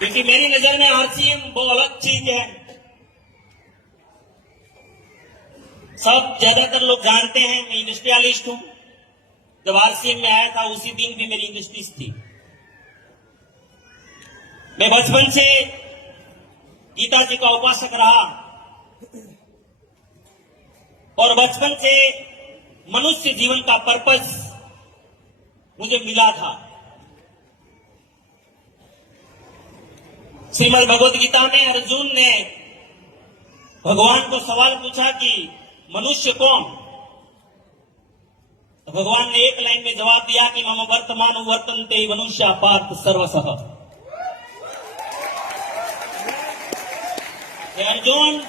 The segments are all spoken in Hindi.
क्योंकि मेरी नजर में आरसीएम वो अलग चीज है। सब ज्यादातर लोग जानते हैं मैं इंडस्ट्रियलिस्ट हूं। जब आरसीएम में आया था उसी दिन भी मेरी इंडस्ट्रीज थी। मैं बचपन से गीता जी का उपासक रहा और बचपन से मनुष्य जीवन का पर्पस मुझे मिला था। श्रीमद् भगवद गीता में अर्जुन ने भगवान को सवाल पूछा कि मनुष्य कौन? तो भगवान ने एक लाइन में जवाब दिया कि मम वर्तमान वर्तन्ते मनुष्य पार्थ सर्वसः। अर्जुन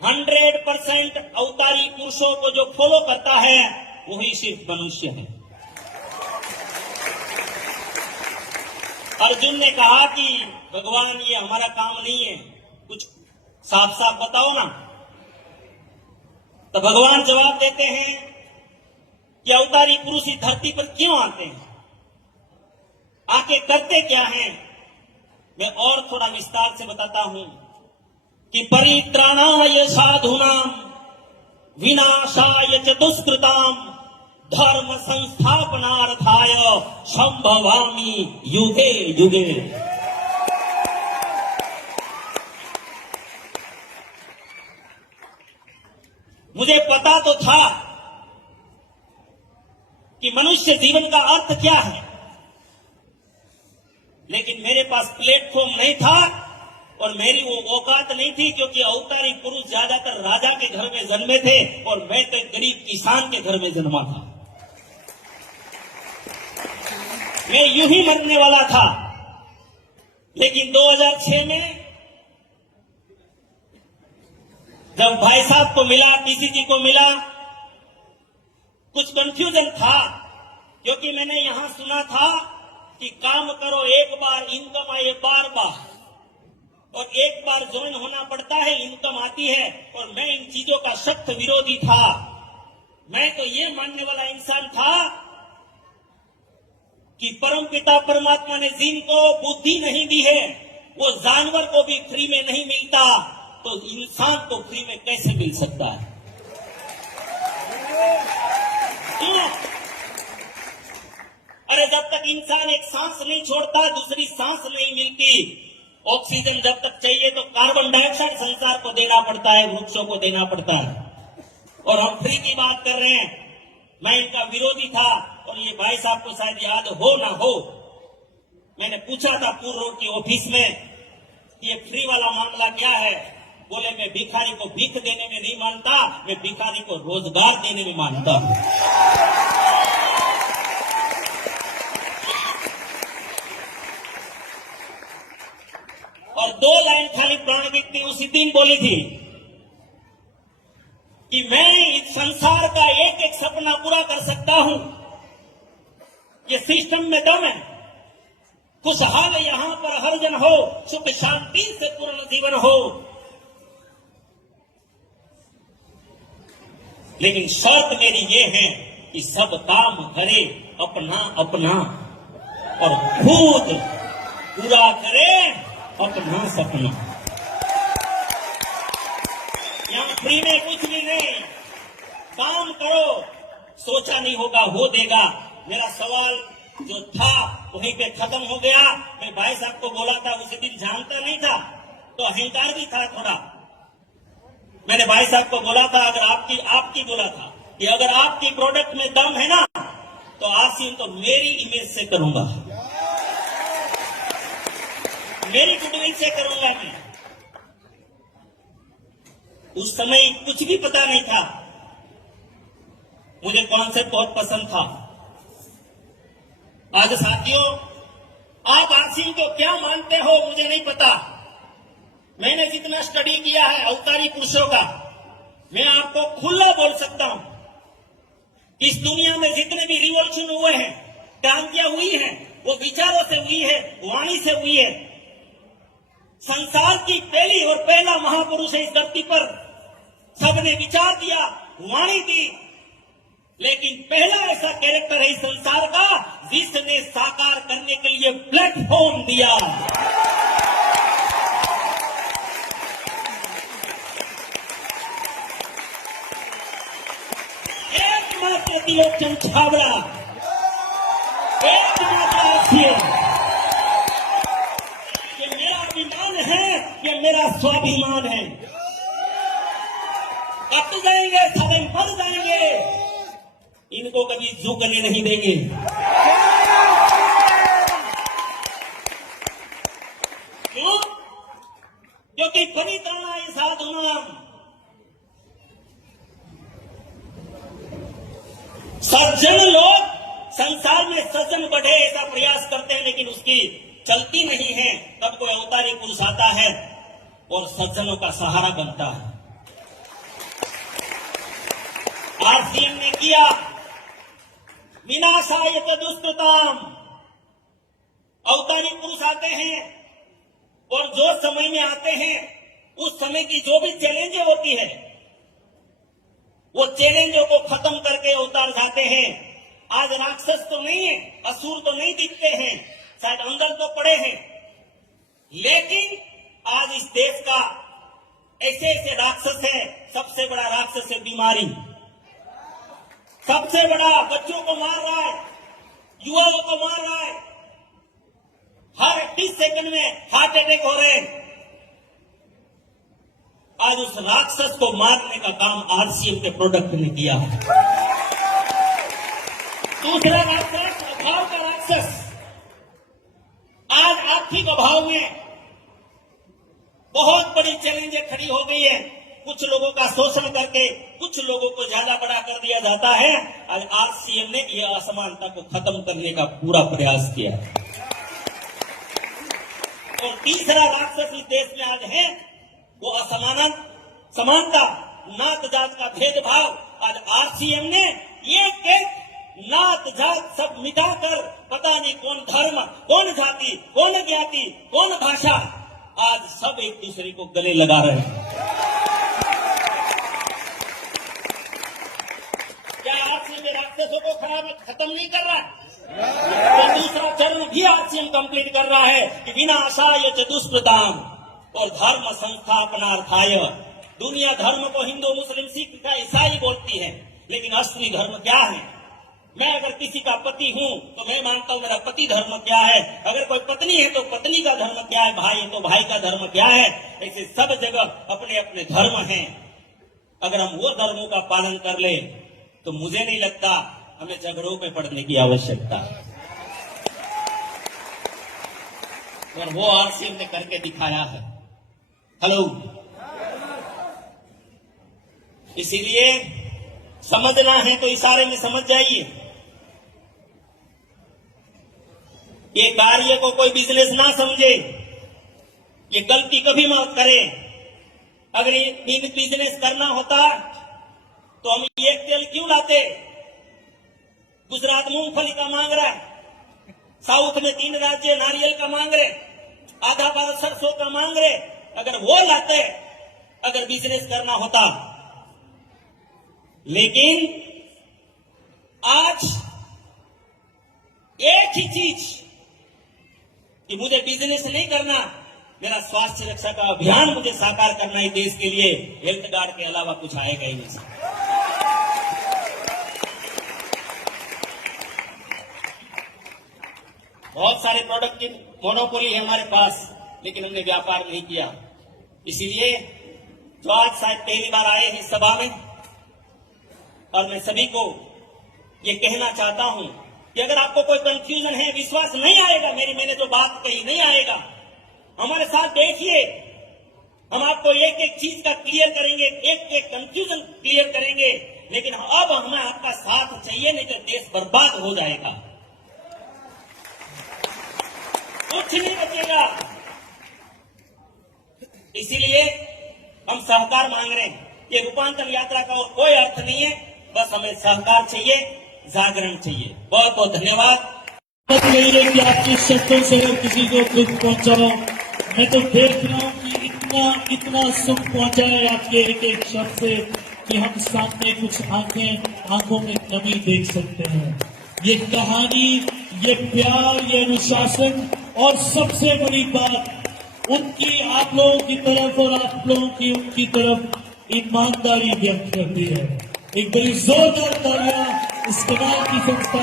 100% अवतारी पुरुषों को जो फॉलो करता है वही सिर्फ मनुष्य है। अर्जुन ने कहा कि भगवान ये हमारा काम नहीं है, कुछ साफ साफ बताओ ना। तो भगवान जवाब देते हैं कि अवतारी पुरुष इस धरती पर क्यों आते हैं, आके करते क्या हैं। मैं और थोड़ा विस्तार से बताता हूं कि परित्राणाय साधूनाम विनाशाय च दुष्कृताम धर्म संस्थापनार्थाय संभवामि युगे युगे। मुझे पता तो था कि मनुष्य जीवन का अर्थ क्या है, लेकिन मेरे पास प्लेटफॉर्म नहीं था और मेरी वो औकात नहीं थी, क्योंकि अवतारी पुरुष ज्यादातर राजा के घर में जन्मे थे और मैं तो गरीब किसान के घर में जन्मा था। मैं यूं ही मरने वाला था। लेकिन 2006 में जब भाई साहब को मिला, टीसी जी को मिला, कुछ कंफ्यूजन था, क्योंकि मैंने यहां सुना था कि काम करो एक बार, इनकम आए बार बार, और एक बार ज्वाइन होना पड़ता है, इनकम आती है। और मैं इन चीजों का सख्त विरोधी था। मैं तो ये मानने वाला इंसान था कि परमपिता परमात्मा ने जिनको बुद्धि नहीं दी है वो जानवर को भी फ्री में नहीं मिलता, तो इंसान को फ्री में कैसे मिल सकता है? क्यों? अरे जब तक इंसान एक सांस नहीं छोड़ता दूसरी सांस नहीं मिलती। ऑक्सीजन जब तक चाहिए तो कार्बन डाइऑक्साइड संसार को देना पड़ता है, वृक्षों को देना पड़ता है। और हम फ्री की बात कर रहे हैं। मैं इनका विरोधी था और ये भाई साहब को शायद याद हो ना हो, मैंने पूछा था पूर्व रोड की ऑफिस में कि ये फ्री वाला मामला क्या है। बोले मैं भिखारी को भीख देने में नहीं मानता, मैं भिखारी को रोजगार देने में मानता हूं। और 2 लाइन खाली प्राणविक ने उसी दिन बोली थी कि मैं इस संसार का एक एक सपना पूरा कर सकता हूं। ये सिस्टम में दम है। खुशहाल यहां पर हर जन हो, सुख शांति से पूर्ण जीवन हो, लेकिन शर्त मेरी ये है कि सब काम करे अपना अपना और खुद पूरा करे अपना सपना। यहां फ्री में कुछ भी नहीं। काम करो, सोचा नहीं होगा हो देगा। मेरा सवाल जो था वहीं पे खत्म हो गया। मैं भाई साहब को बोला था, उसी दिन जानता नहीं था तो अहंकार भी था थोड़ा। मैंने भाई साहब को बोला था, अगर आपकी बोला था कि अगर आपकी प्रोडक्ट में दम है ना तो आरसीएम तो मेरी इमेज से करूंगा, मेरी गुडविल से करूंगा मैं। उस समय कुछ भी पता नहीं था। मुझे कॉन्सेप्ट बहुत पसंद था। आज साथियों, आप आरसीएम को क्या मानते हो मुझे नहीं पता। मैंने जितना स्टडी किया है अवतारी पुरुषों का, मैं आपको खुला बोल सकता हूं कि इस दुनिया में जितने भी रिवॉल्यूशन हुए हैं, क्रांतियां हुई हैं, वो विचारों से हुई है, वाणी से हुई है। संसार की पहली और पहला महापुरुष है इस धरती पर। सबने विचार दिया, वाणी दी, लेकिन पहला ऐसा कैरेक्टर है इस संसार का जिसने साकार करने के लिए ये प्लेटफॉर्म दिया। एकमात्र त्रिलोक चंद छाबड़ा, एकमात्र आसियन, ये मेरा अभिमान है, ये मेरा स्वाभिमान है। कट जाएंगे, सदन फट जाएंगे, इनको कभी झुकने नहीं देंगे। क्यों? क्योंकि परित्राणाय साधूनां, सज्जन लोग संसार में सज्जन बढ़े ऐसा प्रयास करते हैं, लेकिन उसकी चलती नहीं है। तब कोई अवतारी पुरुष आता है और सज्जनों का सहारा बनता है। आरसीएम ने किया, विनाशाय च दुष्कृताम। अवतारी पुरुष आते हैं और जो समय में आते हैं उस समय की जो भी चैलेंजें होती है वो चैलेंजों को खत्म करके अवतार जाते हैं। आज राक्षस तो नहीं है, असुर तो नहीं दिखते हैं, शायद अंदर तो पड़े हैं, लेकिन आज इस देश का ऐसे ऐसे राक्षस है। सबसे बड़ा राक्षस है बीमारी, सबसे बड़ा बच्चों को मार रहा है, युवाओं को मार रहा है। हर 30 सेकंड में हार्ट अटैक हो रहे हैं। आज उस राक्षस को मारने का काम आरसीएम के प्रोडक्ट ने किया। दूसरा राक्षस, अभाव का राक्षस। आज आर्थिक अभाव में बहुत बड़ी चैलेंजें खड़ी हो गई है। कुछ लोगों का शोषण करके कुछ लोगों को ज्यादा बड़ा कर दिया जाता है। आज आरसीएम ने यह असमानता को खत्म करने का पूरा प्रयास किया। और तीसरा राक्षस इस देश में आज है वो समानता, नात जात का भेदभाव। आज आरसीएम ने एक नात जात सब मिटाकर, पता नहीं कौन धर्म, कौन जाति, कौन ज्ञाति, कौन भाषा, आज सब एक दूसरे को गले लगा रहे हैं। राक्षसों को खत्म नहीं कर रहा है, तो दूसरा चरण भी आरसीएम कंप्लीट कर रहा है कि विनाशाय च दुष्कृताम और धर्म संस्थापनार्थाय। दुनिया धर्म को हिंदू, मुस्लिम, सिख का ईसाई बोलती है, लेकिन असली धर्म क्या है? मैं अगर किसी का पति हूं तो मैं मानता हूं मेरा पति धर्म क्या है। अगर कोई पत्नी है तो पत्नी का धर्म क्या है, भाई है तो भाई का धर्म क्या है। ऐसे सब जगह अपने अपने धर्म हैं। अगर हम वो धर्मों का पालन कर ले तो मुझे नहीं लगता हमें झगड़ों में पड़ने की आवश्यकता है। और वो आरसीएम ने करके दिखाया है। हेलो, इसीलिए समझना है तो इशारे में समझ जाइए। ये कार्य को कोई बिजनेस ना समझे, ये गलती कभी मत करे। अगर ये बिजनेस करना होता तो हम ये तेल क्यों लाते? गुजरात मूंगफली का मांग रहा है, साउथ में 3 राज्य नारियल का मांग रहे, आधा भारत सरसों का मांग रहे। अगर वो लाते, अगर बिजनेस करना होता। लेकिन आज एक ही चीज कि मुझे बिजनेस नहीं करना, मेरा स्वास्थ्य रक्षा का अभियान मुझे साकार करना है देश के लिए। हेल्थ कार्ड के अलावा कुछ आएगा ही नहीं। बहुत सारे प्रोडक्ट की मोनोपोली है हमारे पास, लेकिन हमने व्यापार नहीं किया। इसीलिए जो आज शायद पहली बार आए हैं इस सभा में, और मैं सभी को ये कहना चाहता हूं कि अगर आपको कोई कंफ्यूजन है, विश्वास नहीं आएगा, मैंने जो बात कही नहीं आएगा, हमारे साथ बैठिए। हम आपको एक एक चीज का क्लियर करेंगे, एक एक कंफ्यूजन क्लियर करेंगे। लेकिन अब हमें आपका साथ चाहिए, नहीं तो देश बर्बाद हो जाएगा, कुछ नहीं बचेगा। इसीलिए हम सहकार मांग रहे हैं। ये रूपांतर यात्रा का और कोई अर्थ नहीं है, बस हमें सहकार चाहिए, जागरण चाहिए। बहुत बहुत धन्यवाद। नहीं है कि आपके शब्दों से किसी को दुख पहुंचाओ। मैं तो देख रहा हूँ कि इतना सुख पहुंचा है आपके एक एक शब्द से कि हम सामने कुछ आंखों में नमी देख सकते हैं। ये कहानी, ये प्यार, ये अनुशासन और सबसे बड़ी बात उनकी आप लोगों की तरफ और आप लोगों की उनकी तरफ ईमानदारी व्यक्त करती है। एक बड़ी जोरदार तालियां इस कमाल की संस्था